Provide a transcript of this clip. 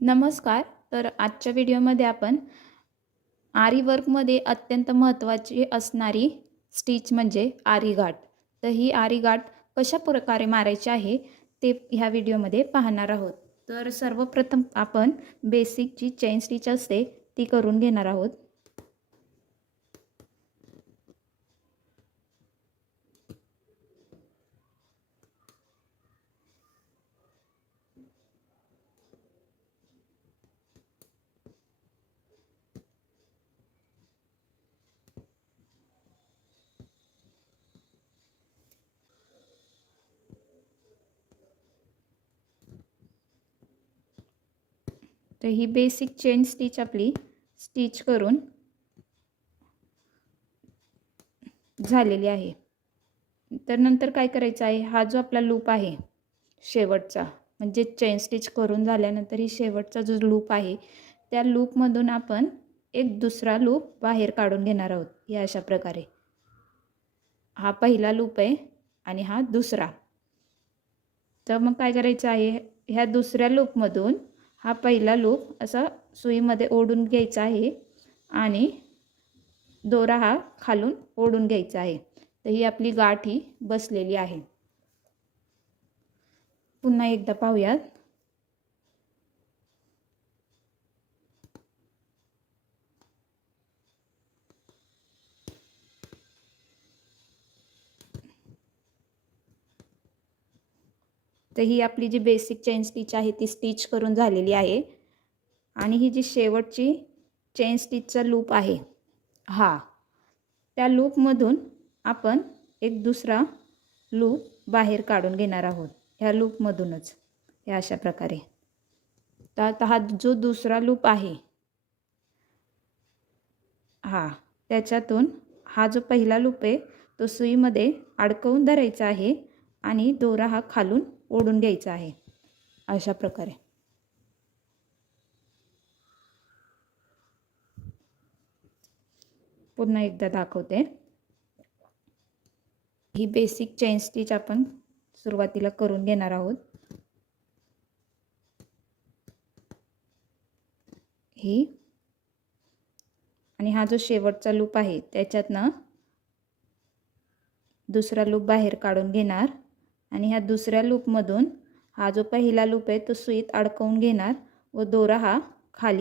नमस्कार. तर आजच्या व्हिडिओमध्ये आपण आरी वर्कमध्ये अत्यंत महत्त्वाची असणारी स्टिच म्हणजे आरी गाठ. तर ही आरी गाठ कशा प्रकारे मारायची आहे ते ह्या व्हिडिओमध्ये पाहणार आहोत. तर सर्वप्रथम आपण बेसिक जी चेन स्टिच असते ती करून घेणार आहोत. तर ही बेसिक चेन स्टिच आपली स्टिच करून झालेली आहे. तर नंतर काय करायचं आहे? हा जो आपला लूप आहे शेवटचा म्हणजे चेन स्टिच करून झाल्यानंतर ही शेवटचा जो लूप आहे त्या लूपमधून आपण एक दुसरा लूप बाहेर काढून घेणार आहोत या अशा प्रकारे. हा पहिला लूप आहे आणि हा दुसरा. तर मग काय करायचं आहे? ह्या दुसऱ्या लूपमधून हा पहिला लूप असा सुईमध्ये ओढून घ्यायचा आहे आणि दोरा हा खालून ओढून घ्यायचा आहे. तर ही आपली गाठ ही बसलेली आहे. पुन्हा एकदा पाहूयात. तर ही आपली जी बेसिक चेन स्टिच आहे ती स्टिच करून झालेली आहे. आणि ही जी शेवटची चेन स्टिचचा लूप आहे हा त्या लूपमधून आपण एक दुसरा लूप बाहेर काढून घेणार आहोत. ह्या लूपमधूनच ह्या अशा प्रकारे. तर आता हा जो दुसरा लूप आहे हा त्याच्यातून हा जो पहिला लूप आहे तो सुईमध्ये अडकवून धरायचा आहे आणि दोरा हा खालून ओढून घ्यायचं आहे. अशा प्रकारे. पुन्हा एकदा दाखवते. ही बेसिक चेन स्टिच आपण सुरुवातीला करून घेणार आहोत. ही. आणि हा जो शेवटचा लूप आहे त्याच्यातनं दुसरा लूप बाहेर काढून घेणार. आणि ह्या दुसऱ्या लूपमधून हा जो पहिला लूप आहे तो सुईत अडकवून घेणार व दोरा हा खाली